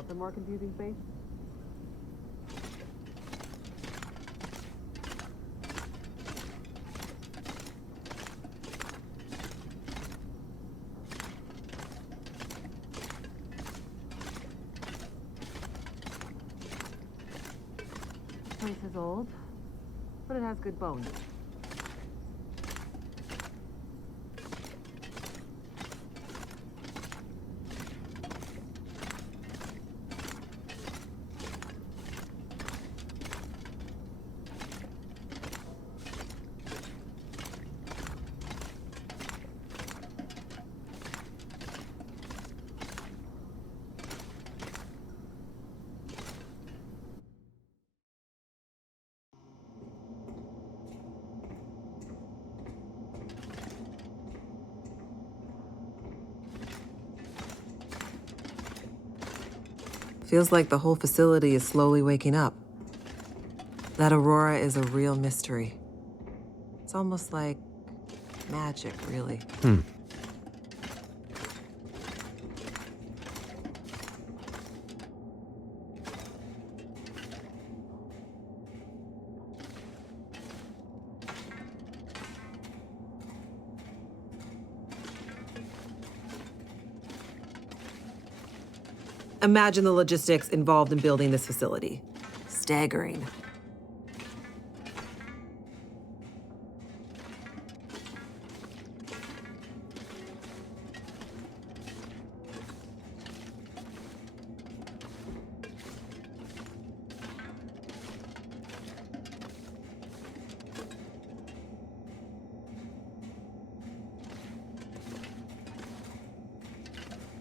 built a more confusing space? This place is old, but it has good bones. Feels like the whole facility is slowly waking up. That aurora is a real mystery. It's almost like magic, really. Imagine the logistics involved in building this facility. Staggering.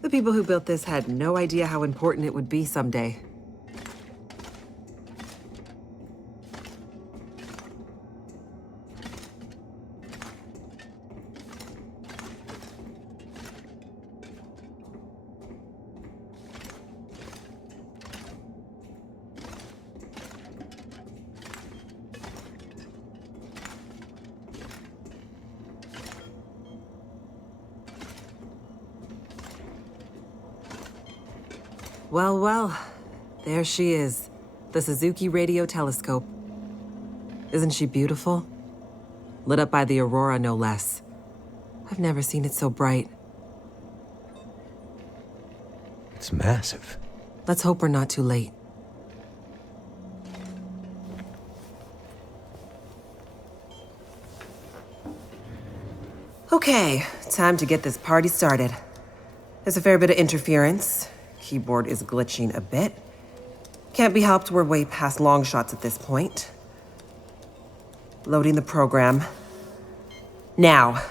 The people who built this had no idea how important it would be someday. Well, well, there she is, the Suzuki Radio Telescope. Isn't she beautiful? Lit up by the aurora, no less. I've never seen it so bright. It's massive. Let's hope we're not too late. Okay, time to get this party started. There's a fair bit of interference. Keyboard is glitching a bit. Can't be helped, we're way past long shots at this point. Loading the program. Now.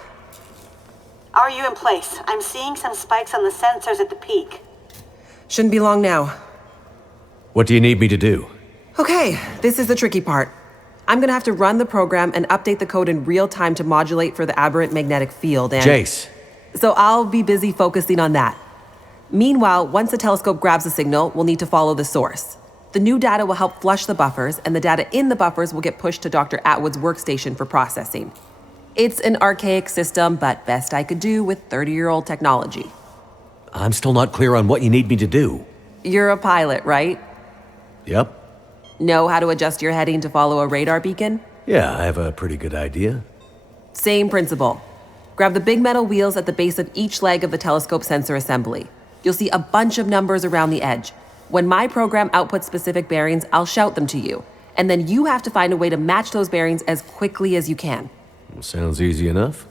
Are you in place? I'm seeing some spikes on the sensors at the peak. Shouldn't be long now. What do you need me to do? Okay, this is the tricky part. I'm gonna have to run the program and update the code in real time to modulate for the aberrant magnetic field and... Jace. So I'll be busy focusing on that. Meanwhile, once the telescope grabs the signal, we'll need to follow the source. The new data will help flush the buffers, and the data in the buffers will get pushed to Dr. Atwood's workstation for processing. It's an archaic system, but best I could do with 30-year-old technology. I'm still not clear on what you need me to do. You're a pilot, right? Yep. Know how to adjust your heading to follow a radar beacon? Yeah, I have a pretty good idea. Same principle. Grab the big metal wheels at the base of each leg of the telescope sensor assembly. You'll see a bunch of numbers around the edge. When my program outputs specific bearings, I'll shout them to you. And then you have to find a way to match those bearings as quickly as you can. Sounds easy enough.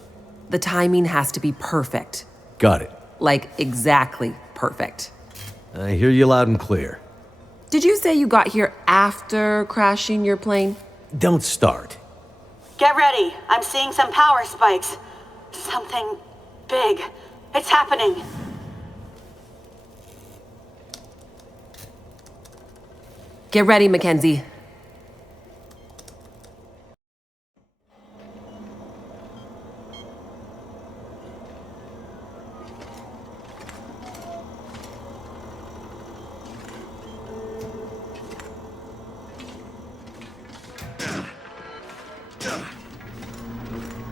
The timing has to be perfect. Got it. Like, exactly perfect. I hear you loud and clear. Did you say you got here after crashing your plane? Don't start. Get ready. I'm seeing some power spikes. Something big. It's happening. Get ready, Mackenzie.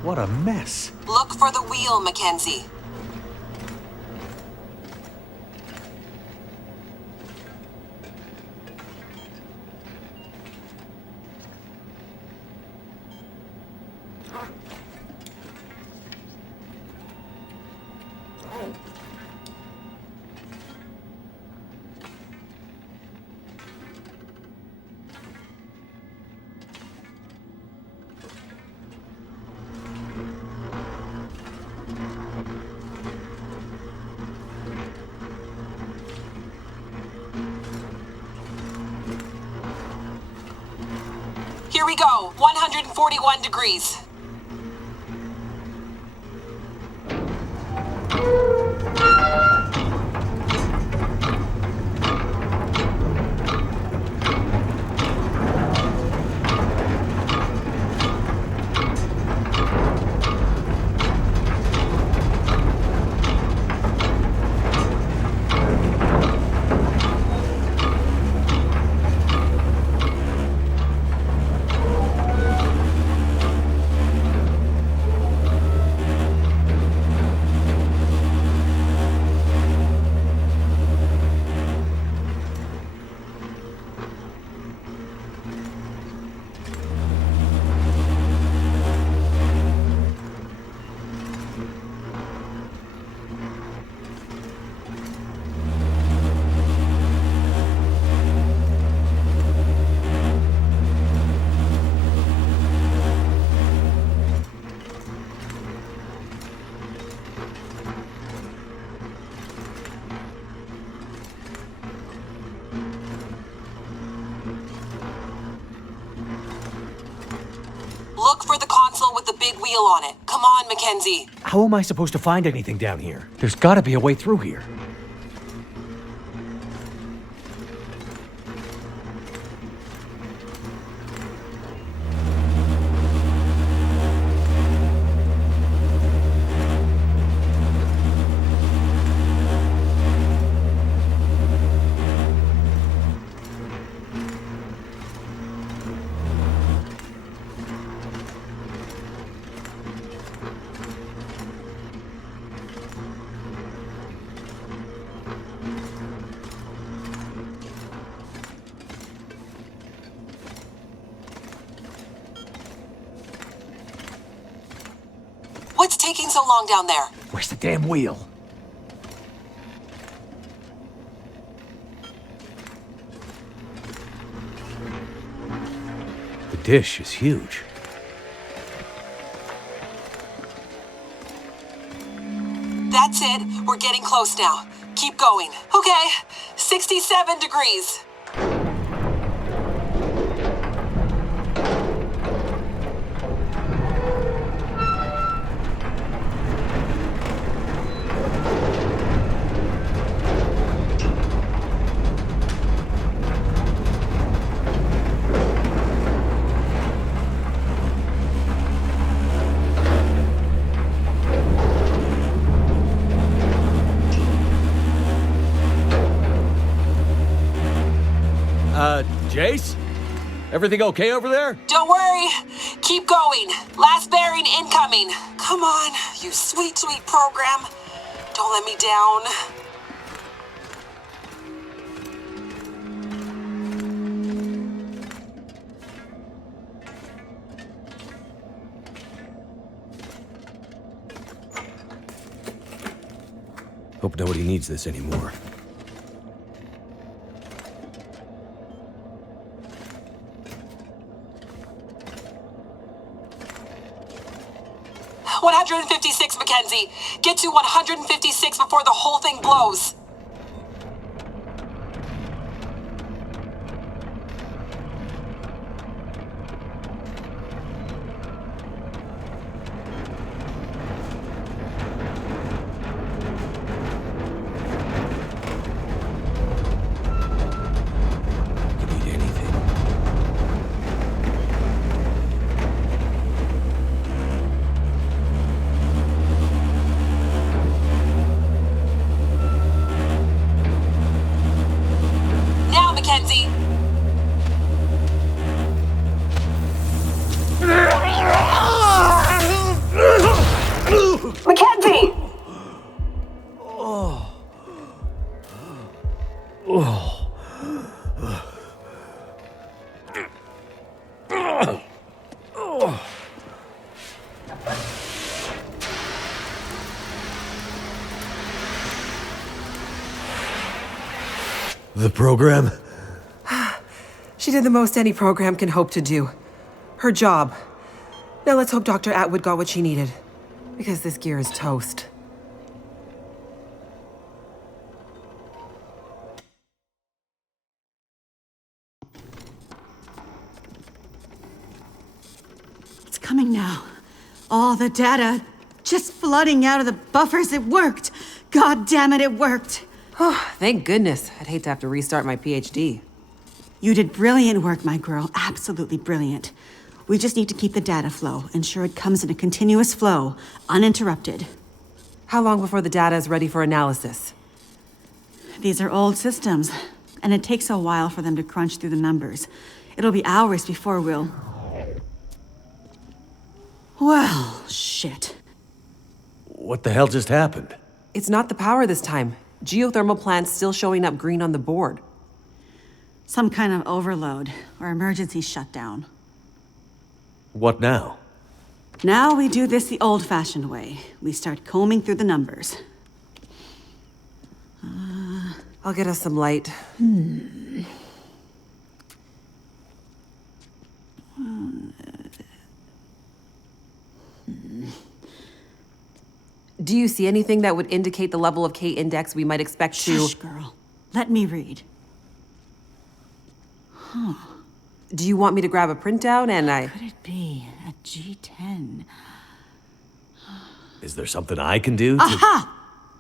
What a mess. Look for the wheel, Mackenzie. Here we go, 141 degrees. Look for the console with the big wheel on it. Come on, Mackenzie. How am I supposed to find anything down here? There's gotta be a way through here. What's taking so long down there? Where's the damn wheel? The dish is huge. That's it. We're getting close now. Keep going. Okay, 67 degrees. Jace? Everything okay over there? Don't worry. Keep going. Last bearing incoming. Come on, you sweet, sweet program. Don't let me down. Hope nobody needs this anymore. .156, Mackenzie. Get to 156 before the whole thing blows. The program? She did the most any program can hope to do. Her job. Now let's hope Dr. Atwood got what she needed. Because this gear is toast. It's coming now. All the data just flooding out of the buffers. It worked. God damn it, it worked. Oh, thank goodness. I'd hate to have to restart my PhD. You did brilliant work, my girl. Absolutely brilliant. We just need to keep the data flow, ensure it comes in a continuous flow, uninterrupted. How long before the data is ready for analysis? These are old systems, and it takes a while for them to crunch through the numbers. It'll be hours before we'll... Well, shit. What the hell just happened? It's not the power this time. Geothermal plant's still showing up green on the board. Some kind of overload, or emergency shutdown. What now? Now we do this the old-fashioned way. We start combing through the numbers. I'll get us some light. Do you see anything that would indicate the level of K-index we might expect to... Shush, girl. Let me read. Do you want me to grab a printout and Could it be a G10? Is there something I can do to... Aha!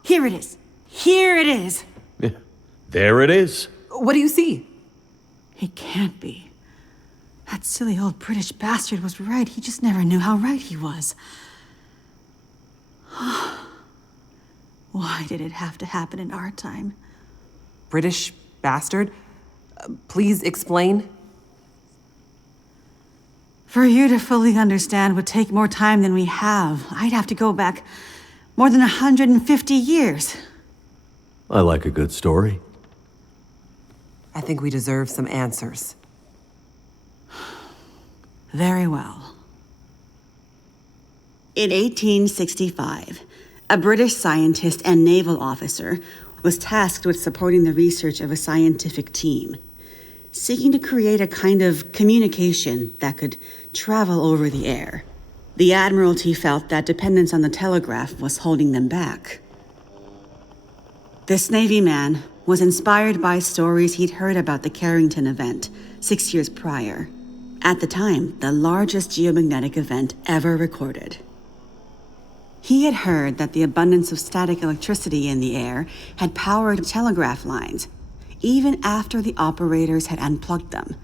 Here it is. Here it is. There it is. What do you see? It can't be. That silly old British bastard was right. He just never knew how right he was. Why did it have to happen in our time? British bastard? Please explain. For you to fully understand would take more time than we have. I'd have to go back more than 150 years. I like a good story. I think we deserve some answers. Very well. In 1865, a British scientist and naval officer was tasked with supporting the research of a scientific team, seeking to create a kind of communication that could travel over the air. The Admiralty felt that dependence on the telegraph was holding them back. This Navy man was inspired by stories he'd heard about the Carrington event 6 years prior. At the time, the largest geomagnetic event ever recorded. He had heard that the abundance of static electricity in the air had powered telegraph lines, even after the operators had unplugged them.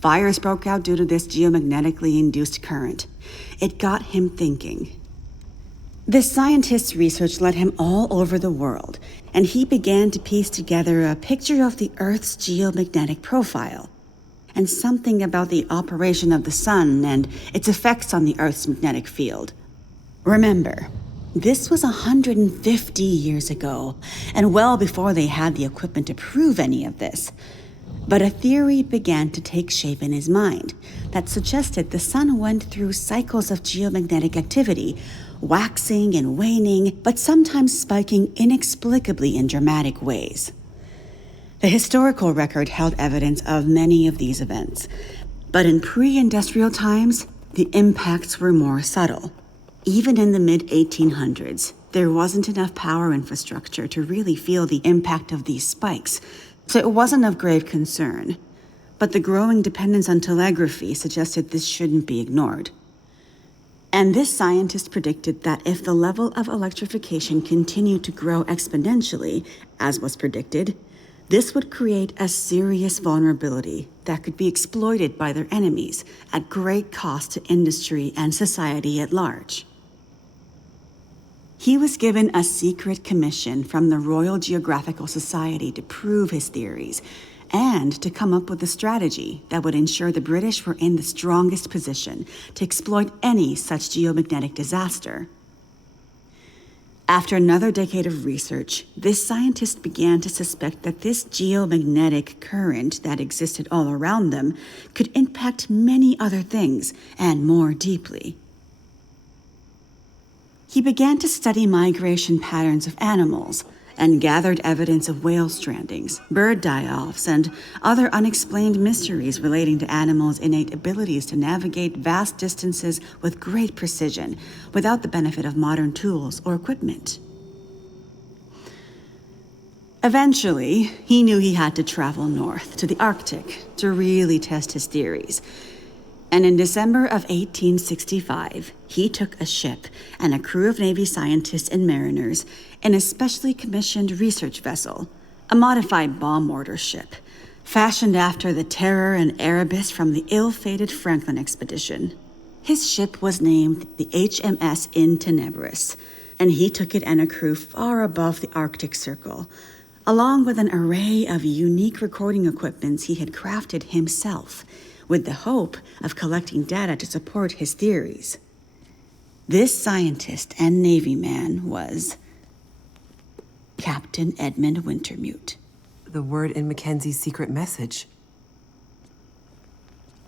Fires broke out due to this geomagnetically induced current. It got him thinking. This scientist's research led him all over the world, and he began to piece together a picture of the Earth's geomagnetic profile, and something about the operation of the sun and its effects on the Earth's magnetic field. Remember, this was 150 years ago, and well before they had the equipment to prove any of this. But a theory began to take shape in his mind that suggested the sun went through cycles of geomagnetic activity, waxing and waning, but sometimes spiking inexplicably in dramatic ways. The historical record held evidence of many of these events, but in pre-industrial times, the impacts were more subtle. Even in the mid-1800s, there wasn't enough power infrastructure to really feel the impact of these spikes, so it wasn't of grave concern. But the growing dependence on telegraphy suggested this shouldn't be ignored. And this scientist predicted that if the level of electrification continued to grow exponentially, as was predicted, this would create a serious vulnerability that could be exploited by their enemies at great cost to industry and society at large. He was given a secret commission from the Royal Geographical Society to prove his theories and to come up with a strategy that would ensure the British were in the strongest position to exploit any such geomagnetic disaster. After another decade of research, this scientist began to suspect that this geomagnetic current that existed all around them could impact many other things and more deeply. He began to study migration patterns of animals and gathered evidence of whale strandings, bird die-offs, and other unexplained mysteries relating to animals' innate abilities to navigate vast distances with great precision without the benefit of modern tools or equipment. Eventually, he knew he had to travel north to the Arctic to really test his theories. And in December of 1865, he took a ship and a crew of Navy scientists and mariners in a specially commissioned research vessel, a modified bomb mortar ship, fashioned after the Terror and Erebus from the ill-fated Franklin expedition. His ship was named the HMS In Tenebris, and he took it and a crew far above the Arctic Circle, along with an array of unique recording equipments he had crafted himself, with the hope of collecting data to support his theories. This scientist and Navy man was Captain Edmund Wintermute. The word in Mackenzie's secret message.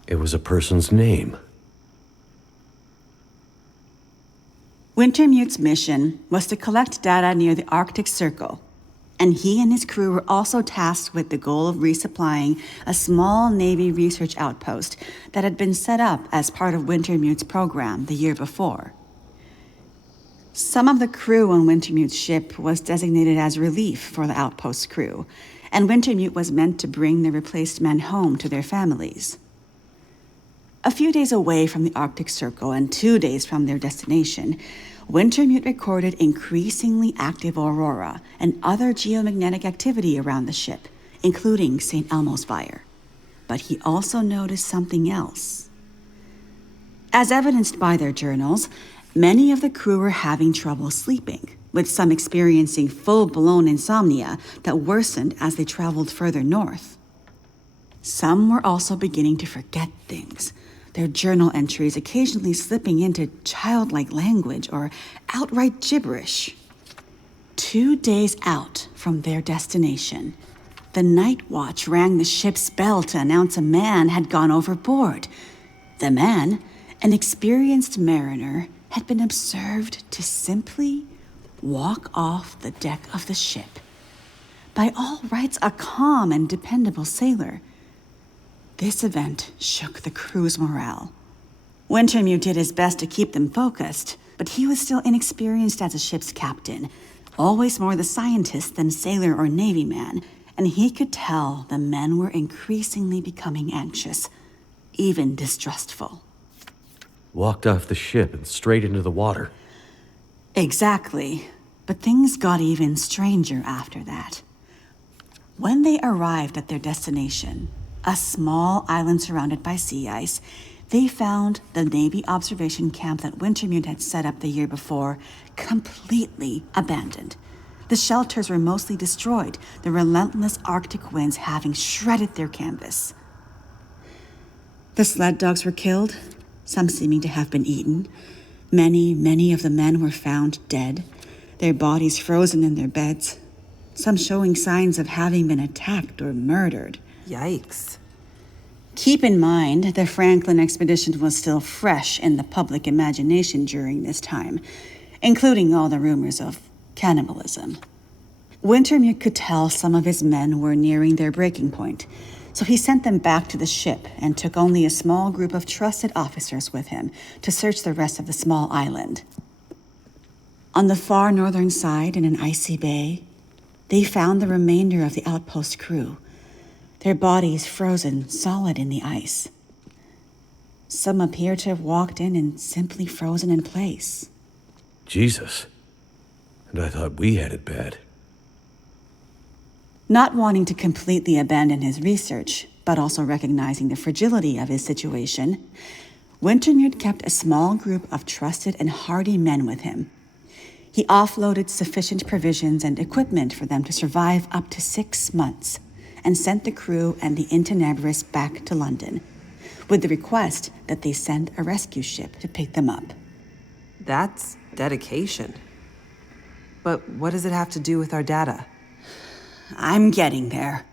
It was a person's name. Wintermute's mission was to collect data near the Arctic Circle, and he and his crew were also tasked with the goal of resupplying a small Navy research outpost that had been set up as part of Wintermute's program the year before. Some of the crew on Wintermute's ship was designated as relief for the outpost's crew, and Wintermute was meant to bring the replaced men home to their families. A few days away from the Arctic Circle and 2 days from their destination, Wintermute recorded increasingly active aurora and other geomagnetic activity around the ship, including St. Elmo's fire. But he also noticed something else. As evidenced by their journals, many of the crew were having trouble sleeping, with some experiencing full-blown insomnia that worsened as they traveled further north. Some were also beginning to forget things, their journal entries occasionally slipping into childlike language or outright gibberish. 2 days out from their destination, the night watch rang the ship's bell to announce a man had gone overboard. The man, an experienced mariner, had been observed to simply walk off the deck of the ship. By all rights, a calm and dependable sailor. This event shook the crew's morale. Wintermute did his best to keep them focused, but he was still inexperienced as a ship's captain, always more the scientist than sailor or Navy man, and he could tell the men were increasingly becoming anxious, even distrustful. Walked off the ship and straight into the water. Exactly, but things got even stranger after that. When they arrived at their destination, a small island surrounded by sea ice, they found the Navy observation camp that Wintermute had set up the year before completely abandoned. The shelters were mostly destroyed, the relentless Arctic winds having shredded their canvas. The sled dogs were killed, some seeming to have been eaten. Many of the men were found dead, their bodies frozen in their beds, some showing signs of having been attacked or murdered. Yikes. Keep in mind, the Franklin expedition was still fresh in the public imagination during this time, including all the rumors of cannibalism. Wintermute could tell some of his men were nearing their breaking point, so he sent them back to the ship and took only a small group of trusted officers with him to search the rest of the small island. On the far northern side, in an icy bay, they found the remainder of the outpost crew, their bodies frozen solid in the ice. Some appear to have walked in and simply frozen in place. Jesus. And I thought we had it bad. Not wanting to completely abandon his research, but also recognizing the fragility of his situation, Wintermute kept a small group of trusted and hardy men with him. He offloaded sufficient provisions and equipment for them to survive up to 6 months, and sent the crew and the In Tenebris back to London, with the request that they send a rescue ship to pick them up. That's dedication. But what does it have to do with our data? I'm getting there.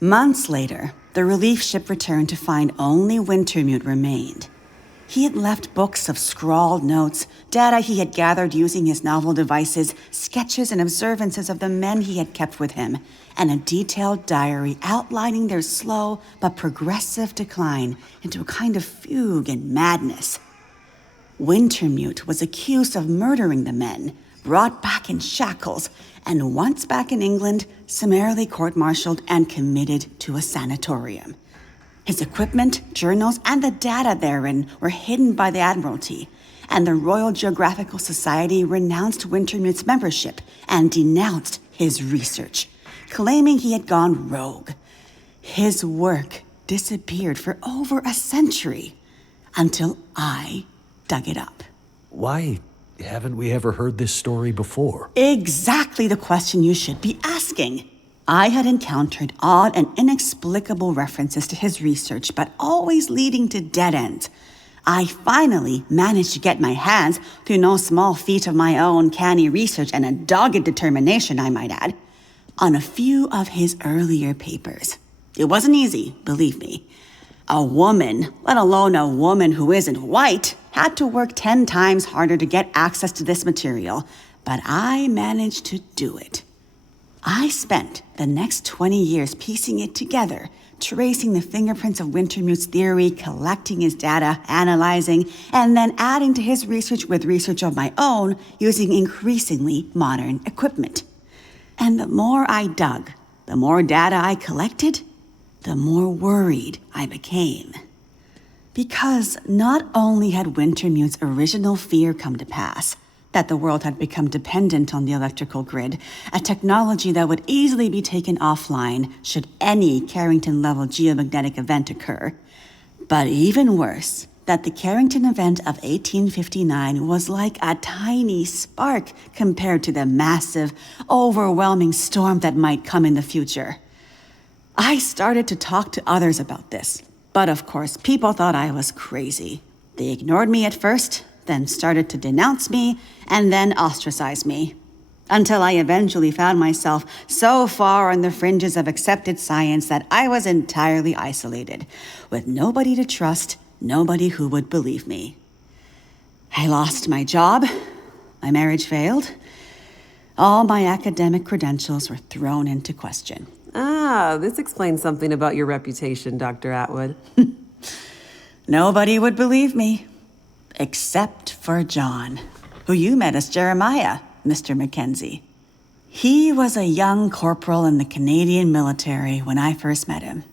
Months later, the relief ship returned to find only Wintermute remained. He had left books of scrawled notes, data he had gathered using his novel devices, sketches and observances of the men he had kept with him, and a detailed diary outlining their slow but progressive decline into a kind of fugue and madness. Wintermute was accused of murdering the men, brought back in shackles, and once back in England, summarily court-martialed and committed to a sanatorium. His equipment, journals, and the data therein were hidden by the Admiralty, and the Royal Geographical Society renounced Wintermute's membership and denounced his research, claiming he had gone rogue. His work disappeared for over a century, until I dug it up. Why haven't we ever heard this story before? Exactly the question you should be asking. I had encountered odd and inexplicable references to his research, but always leading to dead ends. I finally managed to get my hands, through no small feat of my own canny research and a dogged determination, I might add, on a few of his earlier papers. It wasn't easy, believe me. A woman, let alone a woman who isn't white, had to work 10 times harder to get access to this material, but I managed to do it. I spent the next 20 years piecing it together, tracing the fingerprints of Wintermute's theory, collecting his data, analyzing, and then adding to his research with research of my own using increasingly modern equipment. And the more I dug, the more data I collected, the more worried I became. Because not only had Wintermute's original fear come to pass, that the world had become dependent on the electrical grid, a technology that would easily be taken offline should any Carrington-level geomagnetic event occur. But even worse, that the Carrington event of 1859 was like a tiny spark compared to the massive, overwhelming storm that might come in the future. I started to talk to others about this, but of course, people thought I was crazy. They ignored me at first, then started to denounce me, and then ostracize me. Until I eventually found myself so far on the fringes of accepted science that I was entirely isolated, with nobody to trust, nobody who would believe me. I lost my job, my marriage failed, all my academic credentials were thrown into question. Ah, this explains something about your reputation, Dr. Atwood. Nobody would believe me. Except for John, who you met as Jeremiah, Mr. Mackenzie. He was a young corporal in the Canadian military when I first met him.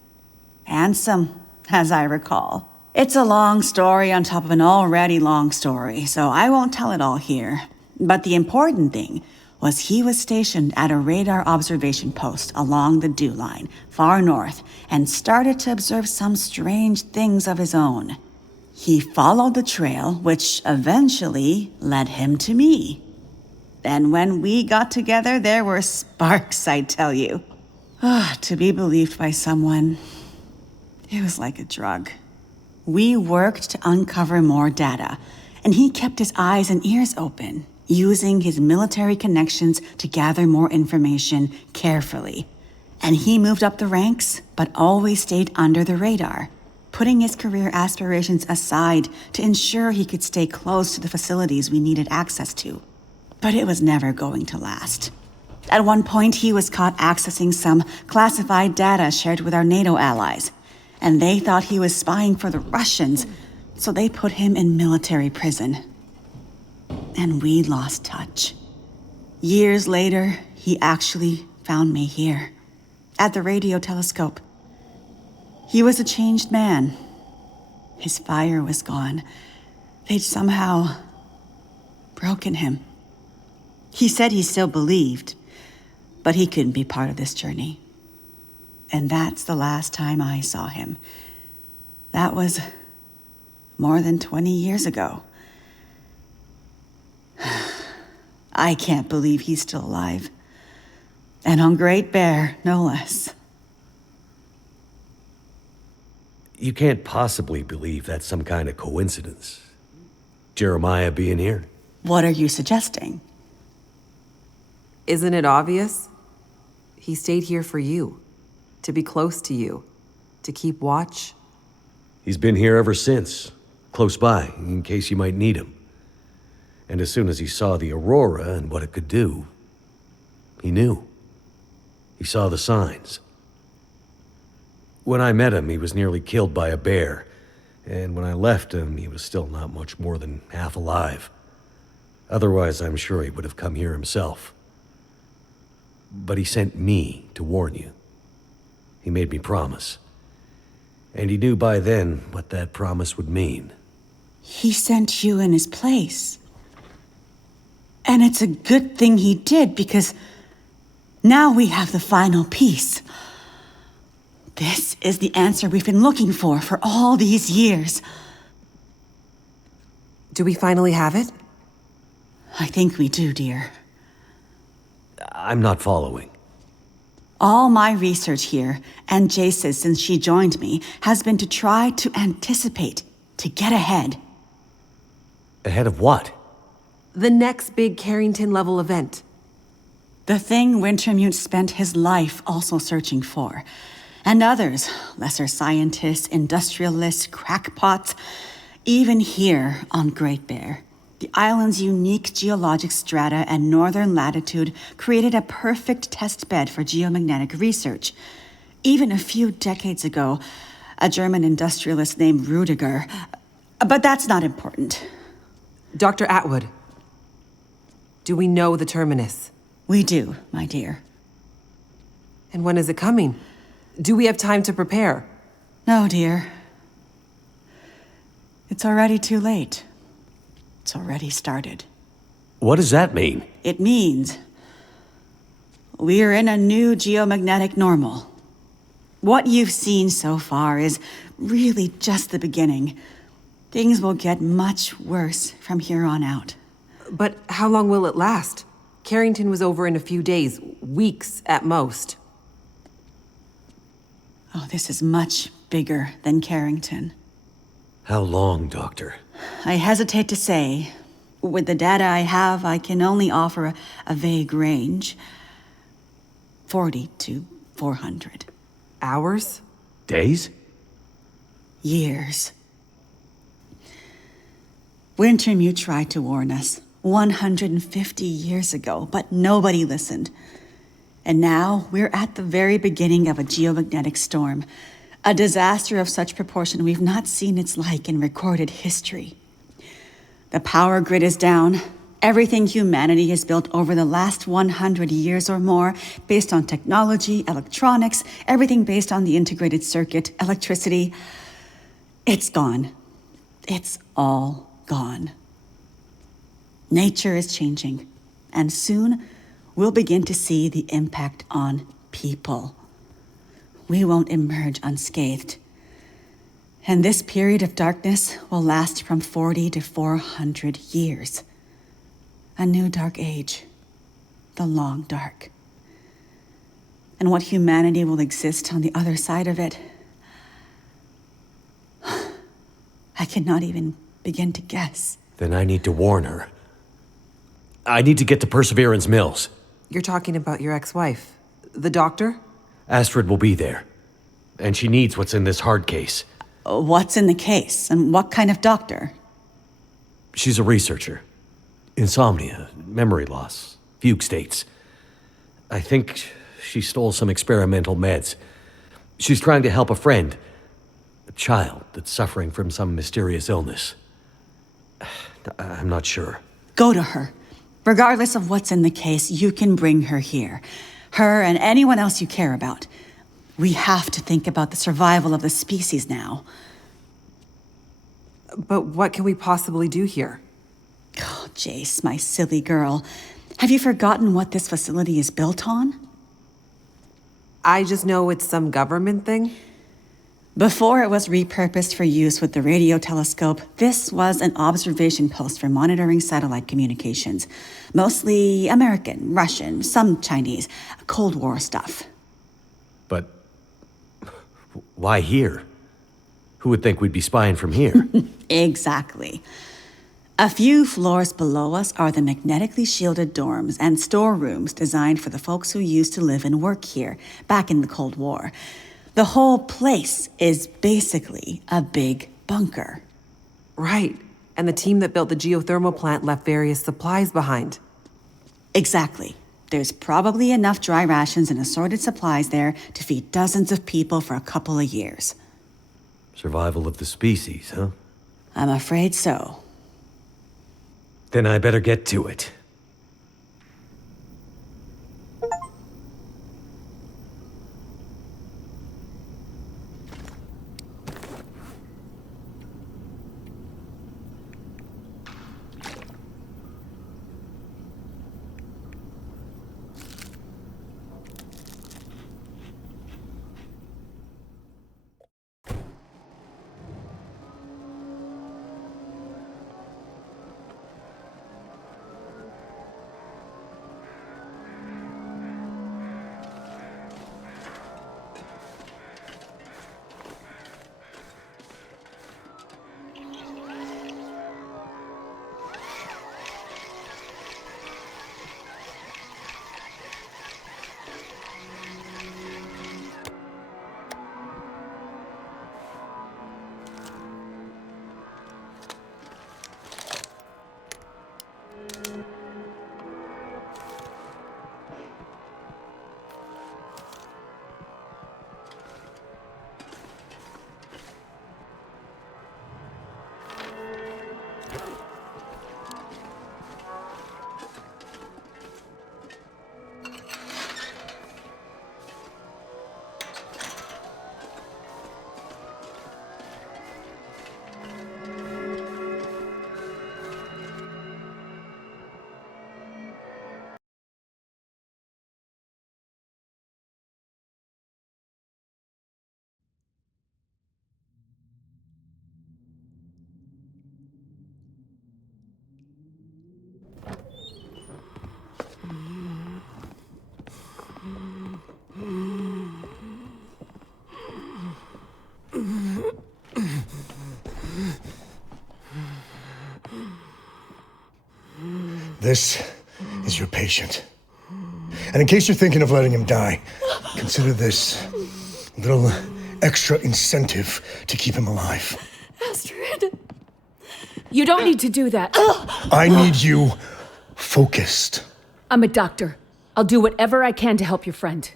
Handsome, as I recall. It's a long story on top of an already long story, so I won't tell it all here. But the important thing was he was stationed at a radar observation post along the dew line, far north, and started to observe some strange things of his own. He followed the trail, which eventually led him to me. And when we got together, there were sparks, I tell you. To be believed by someone, it was like a drug. We worked to uncover more data, and he kept his eyes and ears open, using his military connections to gather more information carefully. And he moved up the ranks, but always stayed under the radar, putting his career aspirations aside to ensure he could stay close to the facilities we needed access to. But it was never going to last. At one point, he was caught accessing some classified data shared with our NATO allies, and they thought he was spying for the Russians, so they put him in military prison. And we lost touch. Years later, he actually found me here, at the radio telescope. He was a changed man. His fire was gone. They'd somehow broken him. He said he still believed, but he couldn't be part of this journey. And that's the last time I saw him. That was more than 20 years ago. I can't believe he's still alive. And on Great Bear, no less. You can't possibly believe that's some kind of coincidence. Jeremiah being here. What are you suggesting? Isn't it obvious? He stayed here for you, to be close to you, to keep watch. He's been here ever since. close by, in case you might need him. And as soon as he saw the Aurora and what it could do, he knew. He saw the signs. When I met him, he was nearly killed by a bear, and when I left him, he was still not much more than half alive. Otherwise, I'm sure he would have come here himself. But he sent me to warn you. He made me promise. And he knew by then what that promise would mean. He sent you in his place. And it's a good thing he did, because now we have the final piece. This is the answer we've been looking for all these years. Do we finally have it? I think we do, dear. I'm not following. All my research here, and Jace's since she joined me, has been to try to anticipate, to get ahead. Ahead of what? The next big Carrington-level event. The thing Wintermute spent his life also searching for. And others, lesser scientists, industrialists, crackpots, even here on Great Bear. The island's unique geologic strata and northern latitude created a perfect test bed for geomagnetic research. Even a few decades ago, a German industrialist named Rudiger. But that's not important. Dr. Atwood, do we know the terminus? We do, my dear. And when is it coming? Do we have time to prepare? No, dear. It's already too late. It's already started. What does that mean? It means we're in a new geomagnetic normal. What you've seen so far is really just the beginning. Things will get much worse from here on out. But how long will it last? Carrington was over in a few days, weeks at most. Oh, this is much bigger than Carrington. How long, Doctor? I hesitate to say. With the data I have, I can only offer a vague range. 40 to 400. Hours? Days? Years. Wintermute tried to warn us 150 years ago, but nobody listened. And now we're at the very beginning of a geomagnetic storm. A disaster of such proportion we've not seen its like in recorded history. The power grid is down. Everything humanity has built over the last 100 years or more, based on technology, electronics, everything based on the integrated circuit, electricity, it's gone. It's all gone. Nature is changing, and soon we'll begin to see the impact on people. We won't emerge unscathed. And this period of darkness will last from 40 to 400 years. A new dark age. The long dark. And what humanity will exist on the other side of it, I cannot even begin to guess. Then I need to warn her. I need to get to Perseverance Mills. You're talking about your ex-wife, the doctor? Astrid will be there. And she needs what's in this hard case. What's in the case, and what kind of doctor? She's a researcher. Insomnia, memory loss, fugue states. I think she stole some experimental meds. She's trying to help a friend, a child that's suffering from some mysterious illness. I'm not sure. Go to her. Regardless of what's in the case, you can bring her here. Her and anyone else you care about. We have to think about the survival of the species now. But what can we possibly do here? Oh, Jace, my silly girl. Have you forgotten what this facility is built on? I just know it's some government thing. Before it was repurposed for use with the radio telescope, this was an observation post for monitoring satellite communications. Mostly American, Russian, some Chinese, Cold War stuff. But why here? Who would think we'd be spying from here? Exactly. A few floors below us are the magnetically shielded dorms and storerooms designed for the folks who used to live and work here, back in the Cold War. The whole place is basically a big bunker. Right. And the team that built the geothermal plant left various supplies behind. Exactly. There's probably enough dry rations and assorted supplies there to feed dozens of people for a couple of years. Survival of the species, huh? I'm afraid so. Then I better get to it. This is your patient. And in case you're thinking of letting him die, consider this a little extra incentive to keep him alive. Astrid! You don't need to do that. I need you focused. I'm a doctor. I'll do whatever I can to help your friend.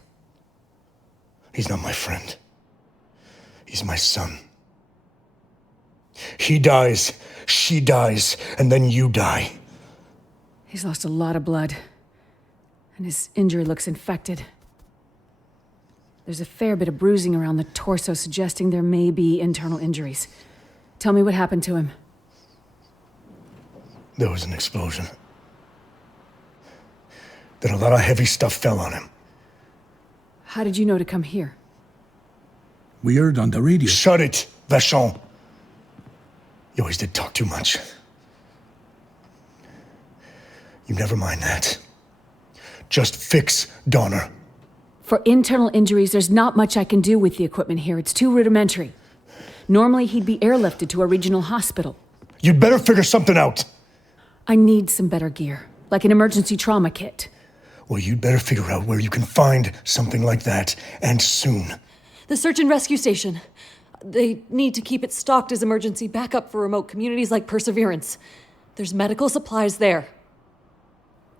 He's not my friend. He's my son. He dies, she dies, and then you die. He's lost a lot of blood, and his injury looks infected. There's a fair bit of bruising around the torso, suggesting there may be internal injuries. Tell me what happened to him. There was an explosion. Then a lot of heavy stuff fell on him. How did you know to come here? We heard on the radio. Shut it, Vachon. You always did talk too much. You never mind that. Just fix Donner. For internal injuries, there's not much I can do with the equipment here. It's too rudimentary. Normally, he'd be airlifted to a regional hospital. You'd better figure something out. I need some better gear, like an emergency trauma kit. Well, you'd better figure out where you can find something like that, and soon. The search and rescue station. They need to keep it stocked as emergency backup for remote communities like Perseverance. There's medical supplies there.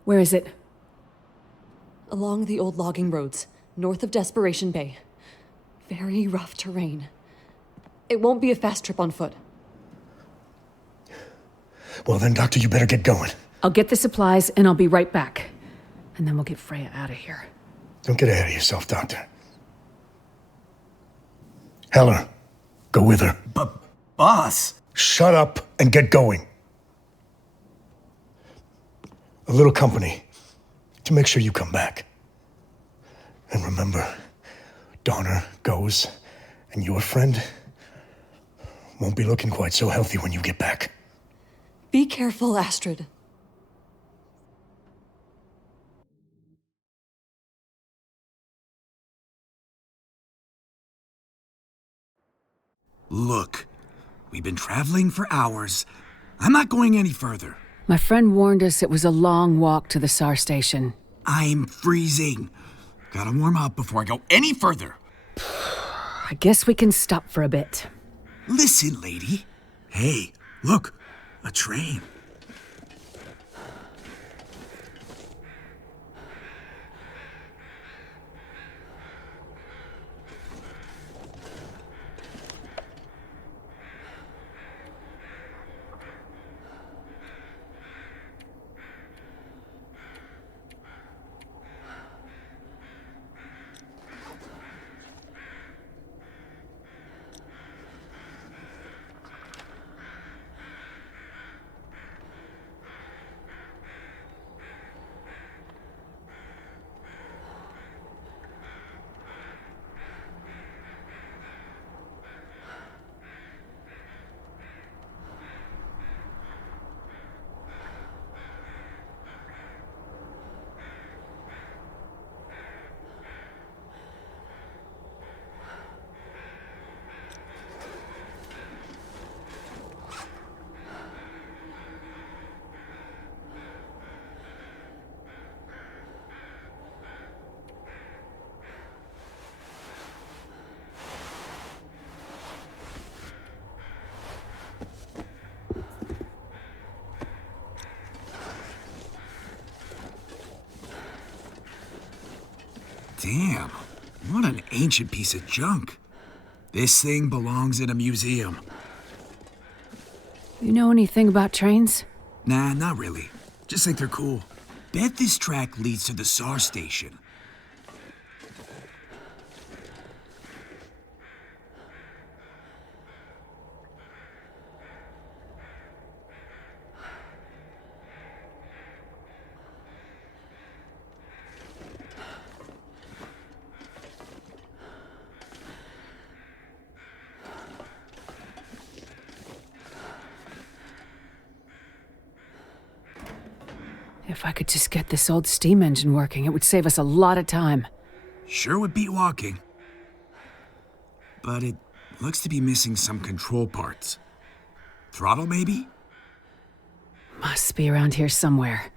Where is it? Along the old logging roads, north of Desperation Bay. Very rough terrain. It won't be a fast trip on foot. Well then, Doctor, you better get going. I'll get the supplies, and I'll be right back. And then we'll get Freya out of here. Don't get ahead of yourself, Doctor. Heller, go with her. But, boss! Shut up and get going. A little company to make sure you come back. And remember, Donner goes, and your friend won't be looking quite so healthy when you get back. Be careful, Astrid. Look, we've been traveling for hours. I'm not going any further. My friend warned us it was a long walk to the SAR station. I'm freezing. Gotta warm up before I go any further. I guess we can stop for a bit. Listen, lady. Hey, Look, a train. Damn, what an ancient piece of junk. This thing belongs in a museum. You know anything about trains? Nah, not really. Just think they're cool. Bet this track leads to the SAR station. If I could just get this old steam engine working, it would save us a lot of time. Sure would beat walking. But it looks to be missing some control parts. Throttle, maybe? Must be around here somewhere.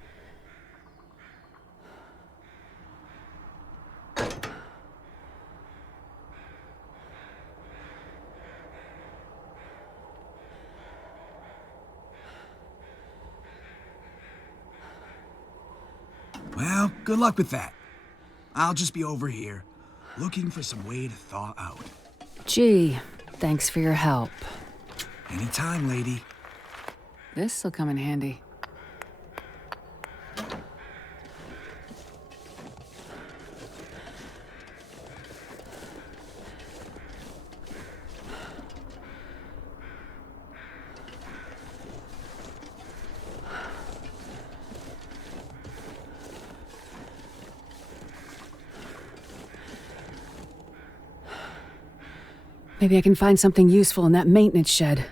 Well, good luck with that. I'll just be over here, looking for some way to thaw out. Gee, thanks for your help. Anytime, lady. This'll come in handy. Maybe I can find something useful in that maintenance shed.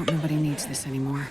Hope nobody needs this anymore.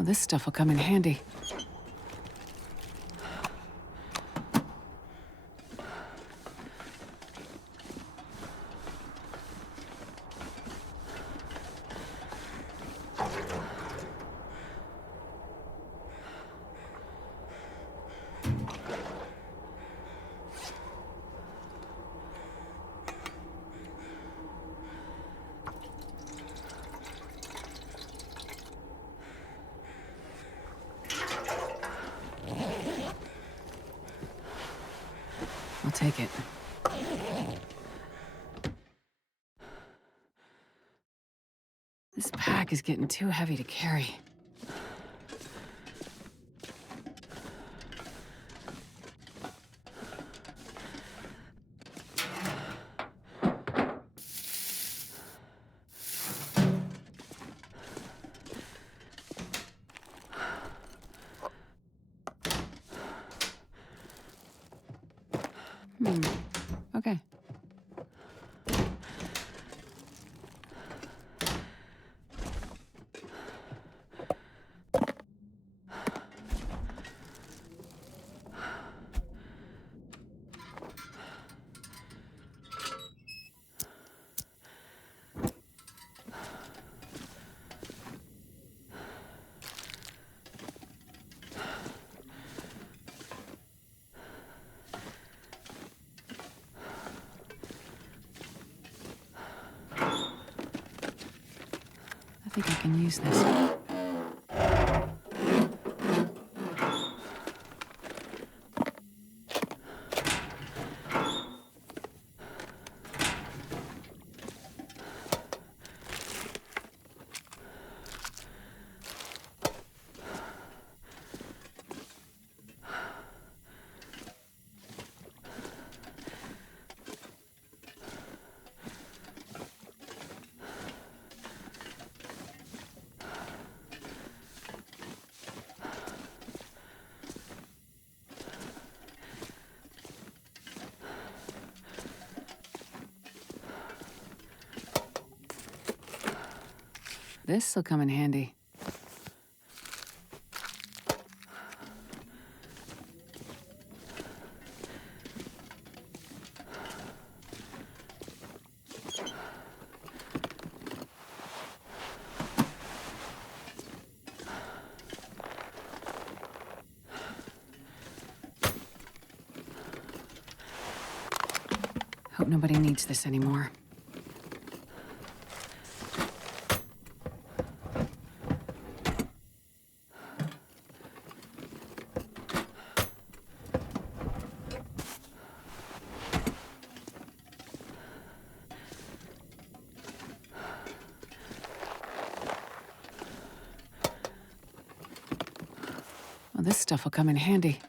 Well, this stuff will come in handy. I'll take it. This pack is getting too heavy to carry. Okay. I think I can use this. This'll come in handy. Hope nobody needs this anymore. Well, this stuff will come in handy.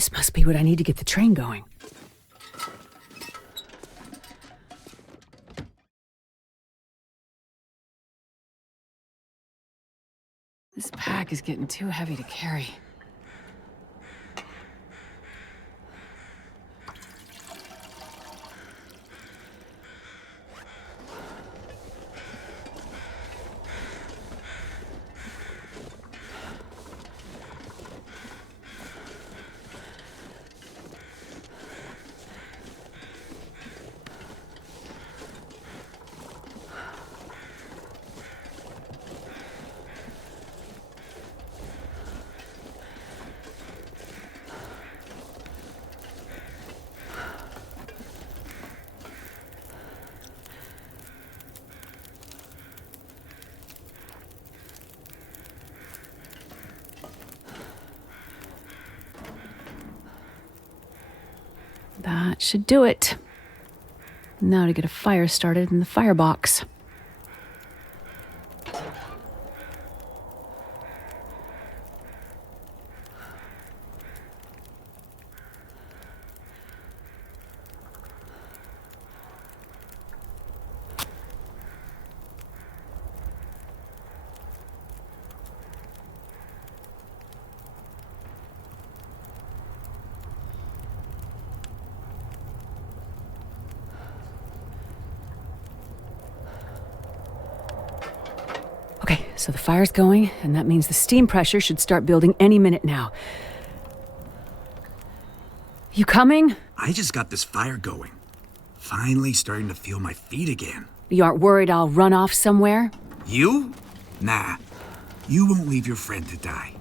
This must be what I need to get the train going. This pack is getting too heavy to carry. That should do it. Now to get a fire started in the firebox. Okay, so the fire's going, and that means the steam pressure should start building any minute now. You coming? I just got this fire going. Finally starting to feel my feet again. You aren't worried I'll run off somewhere? You? Nah. You won't leave your friend to die.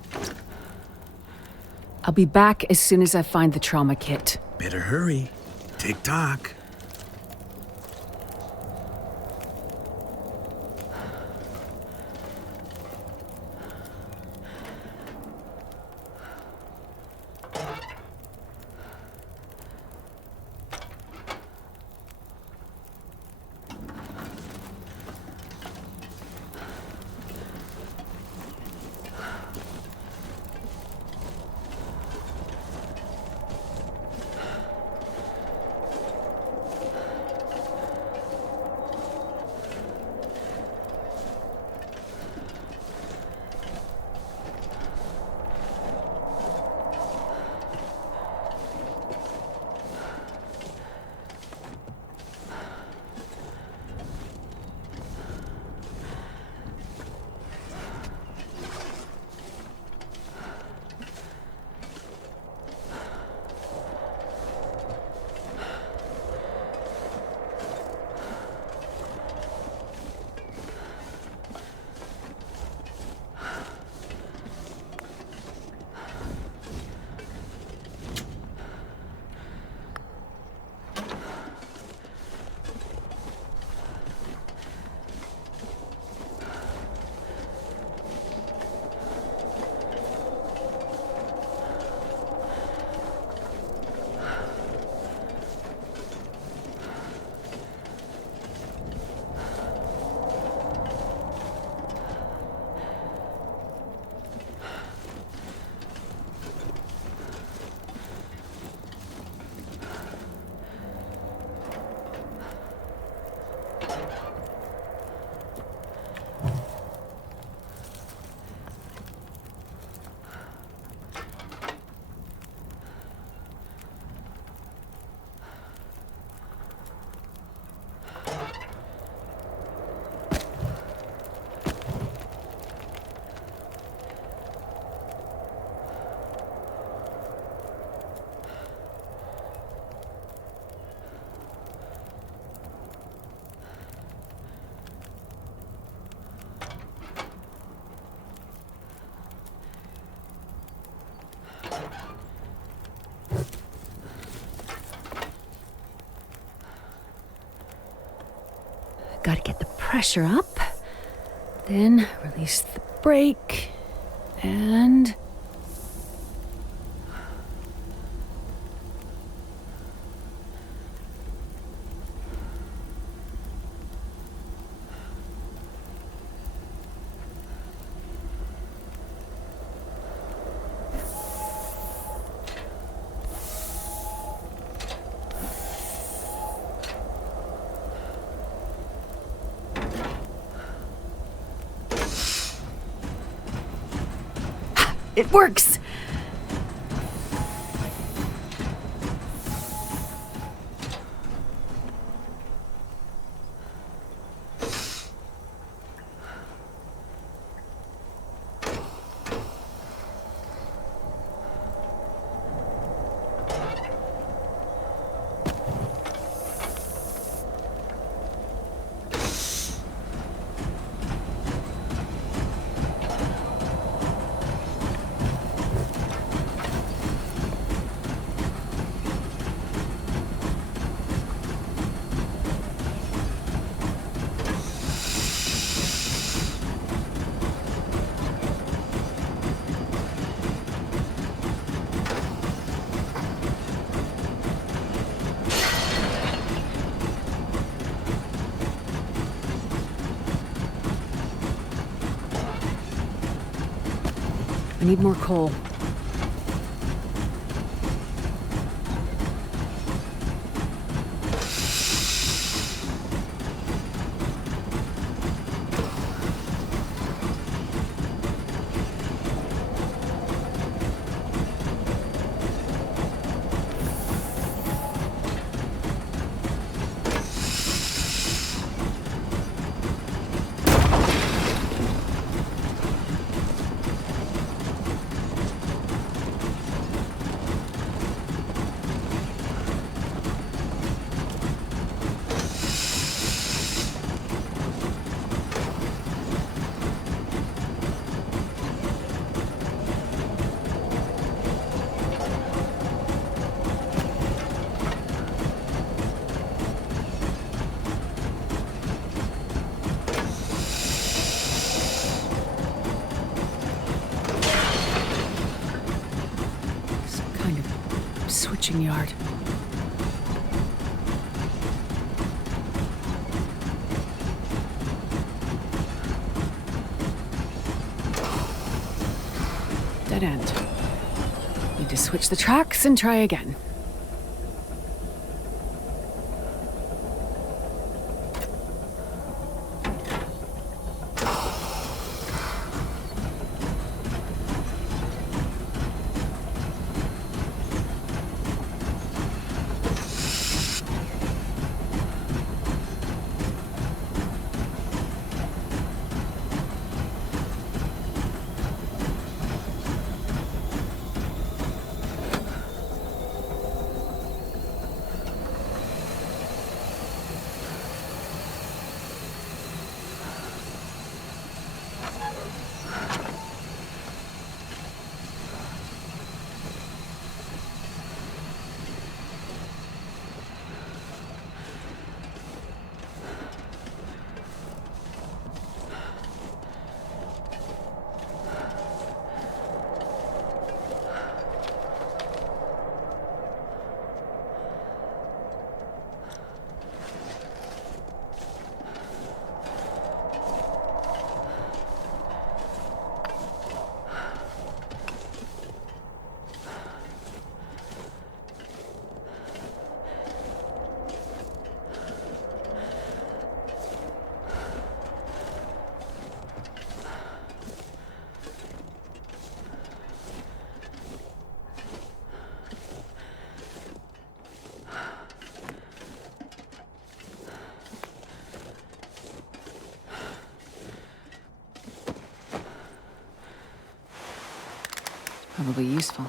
I'll be back as soon as I find the trauma kit. Better hurry. Tick-tock. Gotta get the pressure up. Then release the brake. And... It works! I need more coal. Switching yard. Dead end. Need to switch the tracks and try again. Probably useful.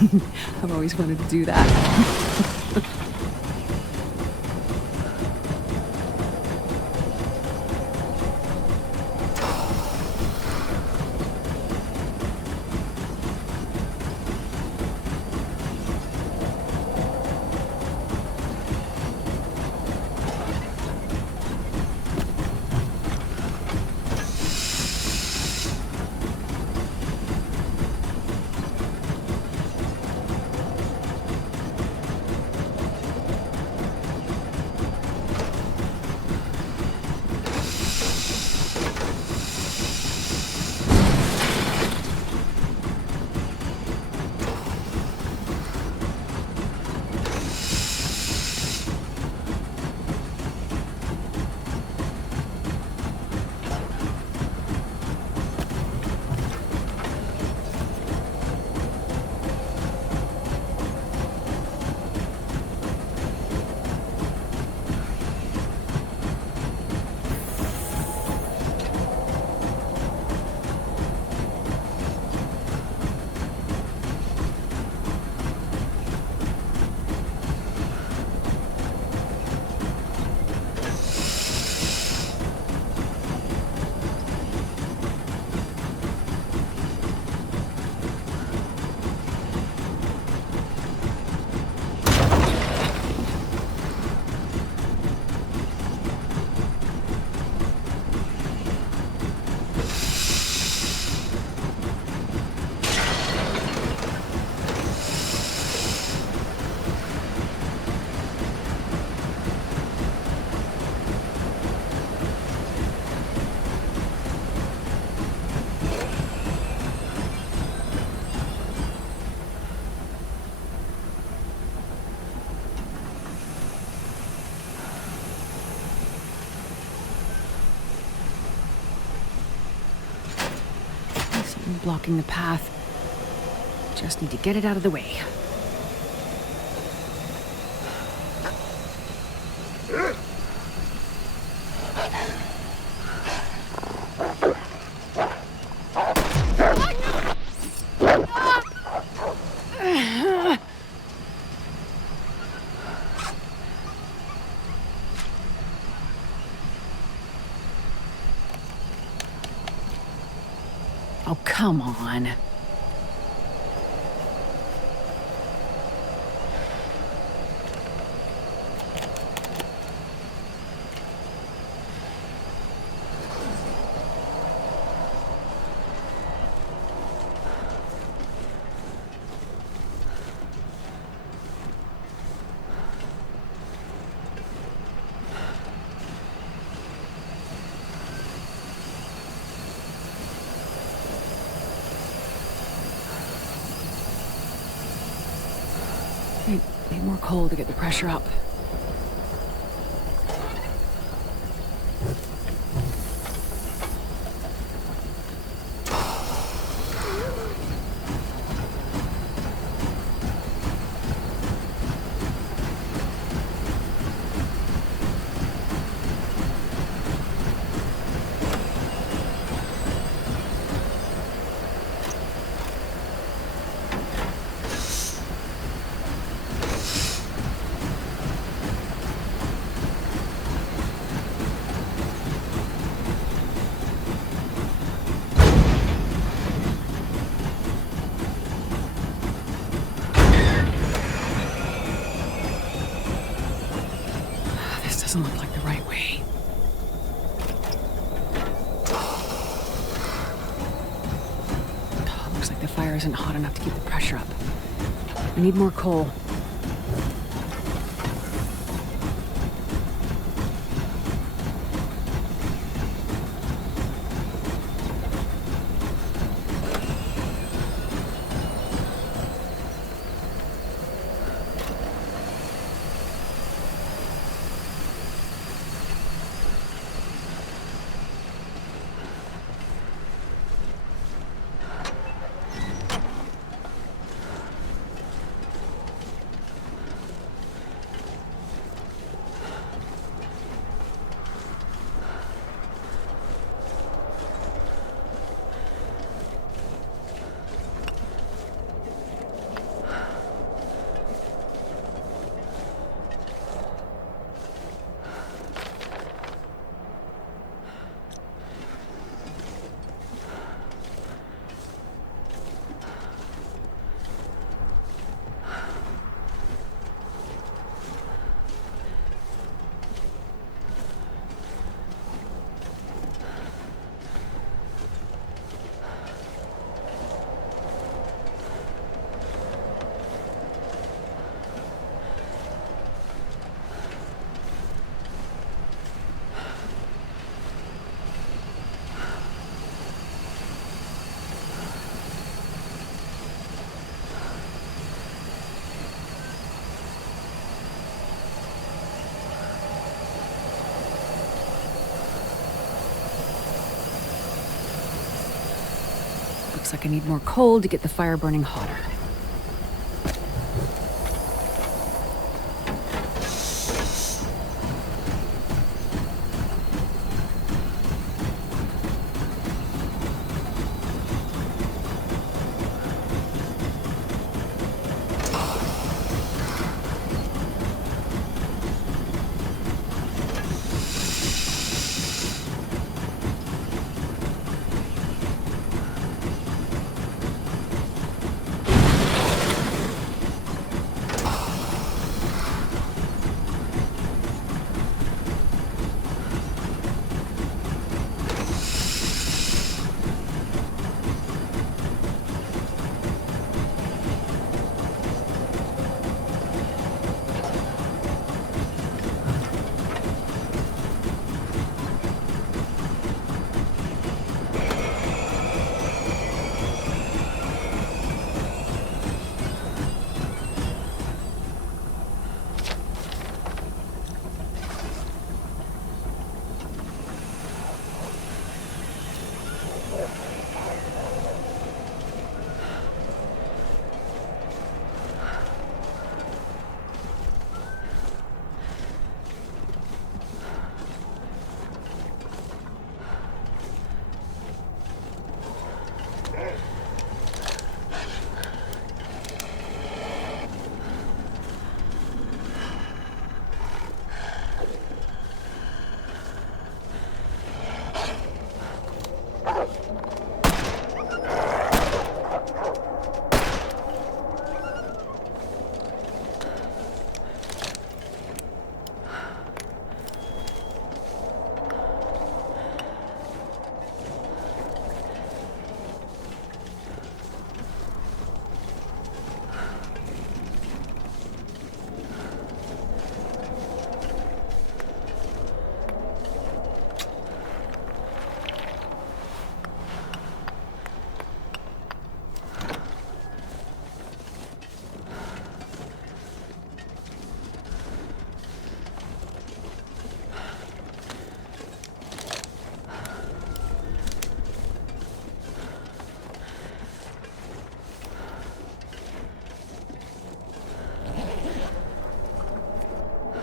I've always wanted to do that. Blocking the path. Just need to get it out of the way. Oh, come on. Need more coal to get the pressure up. Doesn't look like the right way. Oh, looks like the fire isn't hot enough to keep the pressure up. We need more coal. Looks like I need more coal to get the fire burning hotter.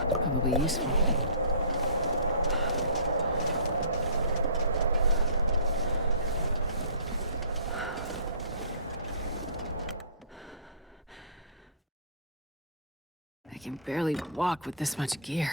Probably useful. I can barely walk with this much gear.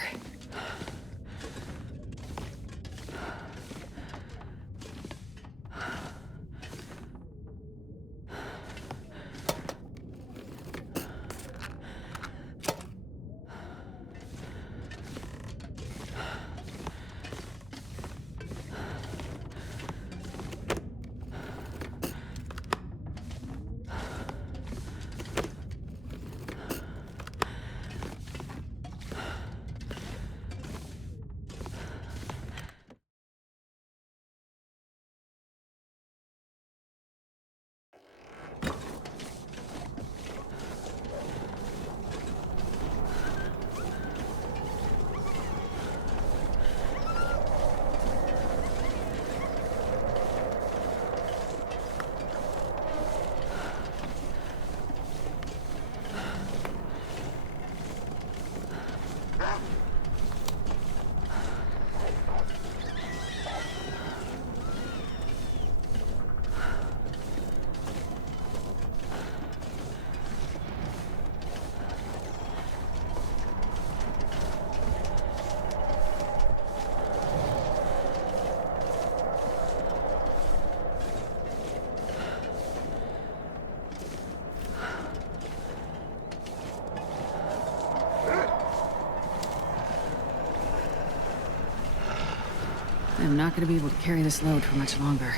I'm not going to be able to carry this load for much longer.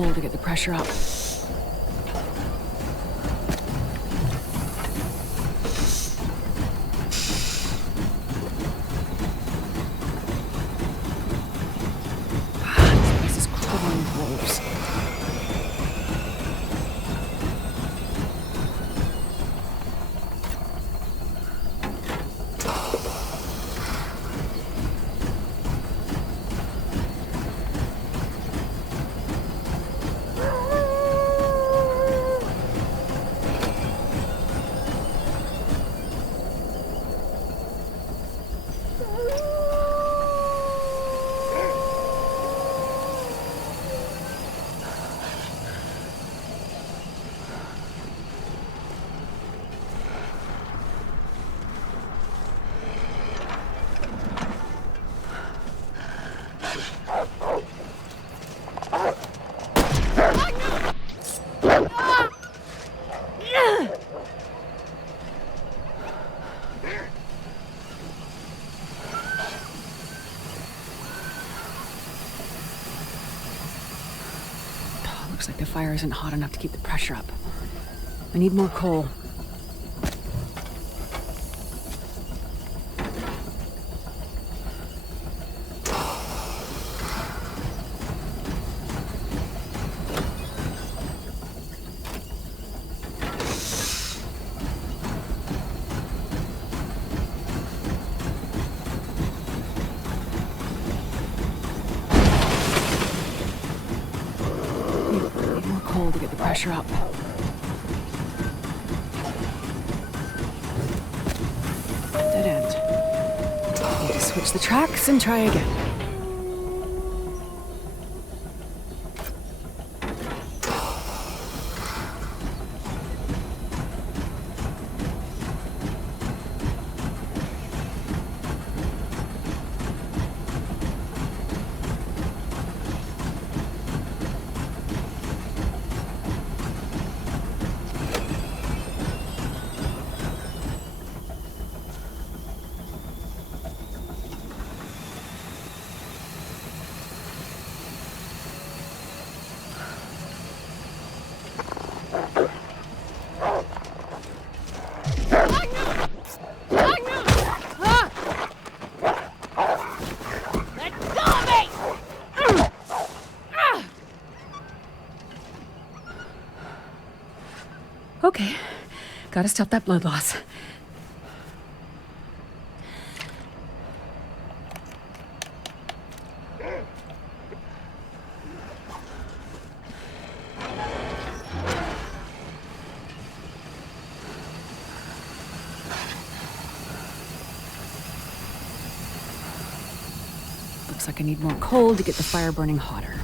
coal to get the pressure up. This place is crawling with wolves. Looks like the fire isn't hot enough to keep the pressure up. I need more coal. To get the pressure up. Dead end. Need to switch the tracks and try again. Okay, gotta stop that blood loss. Looks like I need more coal to get the fire burning hotter.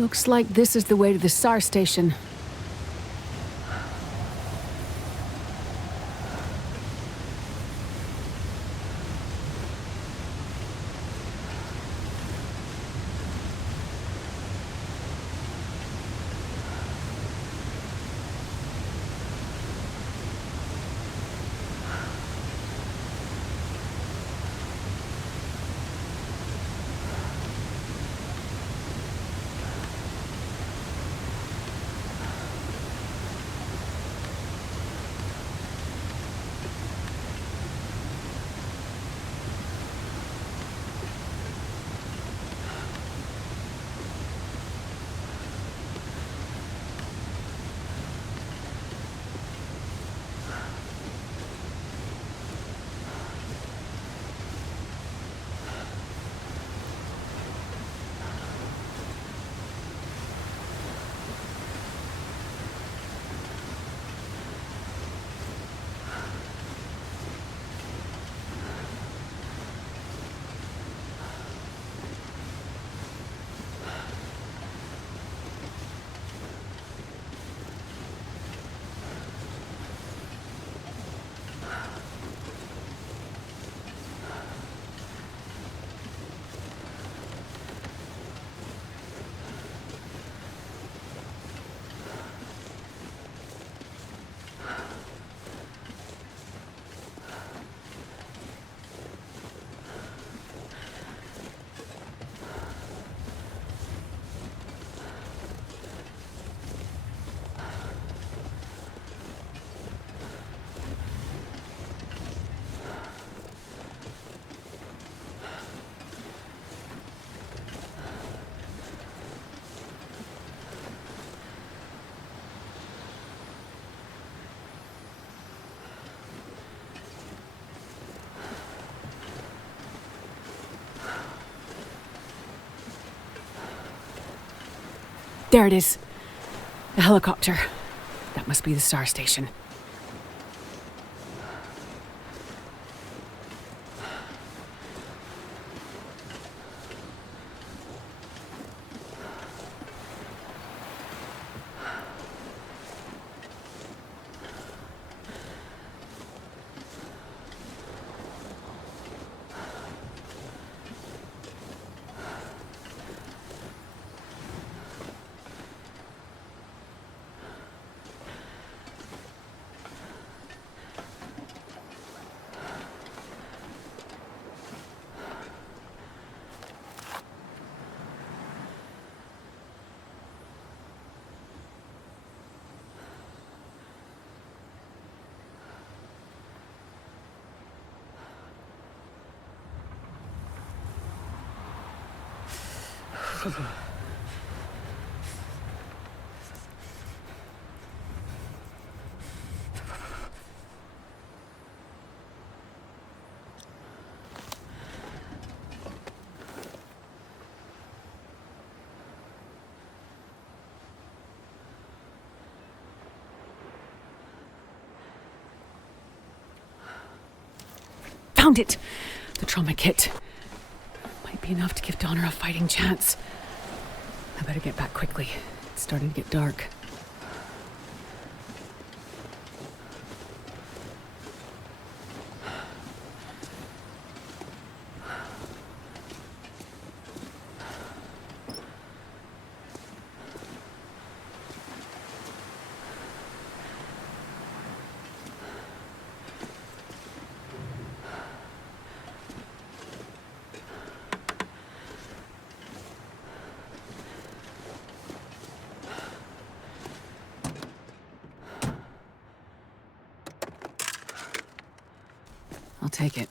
Looks like this is the way to the SAR station. There it is. The helicopter. That must be the SAR station. Found it! The trauma kit. Might be enough to give Donner a fighting chance. I better get back quickly. It's starting to get dark. I'll take it.